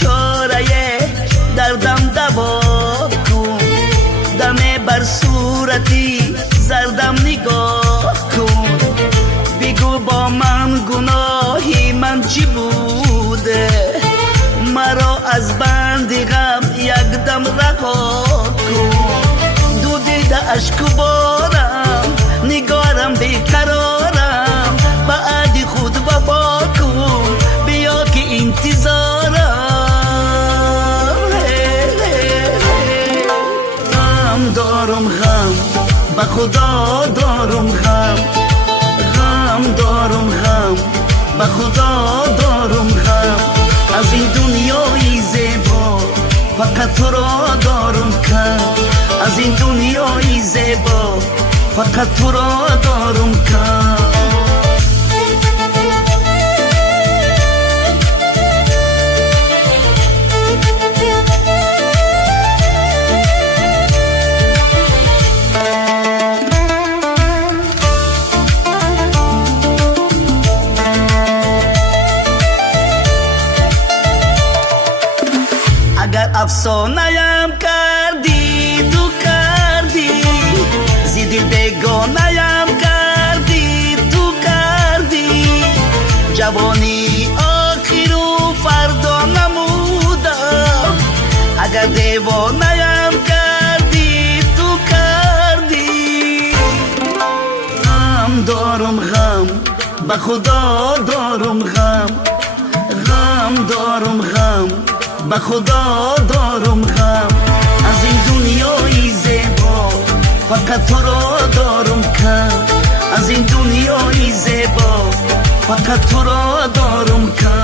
چاره دردم دوا کن، دمه بر صورتی زردم نگاه کن. بگو با من گناهی من چی بوده، مرا از بند غم یک دم رها کن. دو دیده اشک بارم نگارم بیقرارم، بعد خود وفا کن بیا که انتظارم. غم دارم غم به خدا دارم غم، غم دارم غم به خدا دارم غم. از این دنیای زیبا فقط تو را دارم کم، از این دنیای زیبا فقط تو را دارم کم. اگر افسانه‌ام کردی تو کردی، زیدی بیگانه‌ام کردی تو کردی. جوانی آخر و فردا نمودم، اگر دیوانه‌ام کردی تو کردی. غم دارم غم به خدا دارم غم، غم دارم غم به خدا دارم غم. از این دنیای زیبا فقط تو را دارم کم، از این دنیای زیبا فقط تو را دارم کم.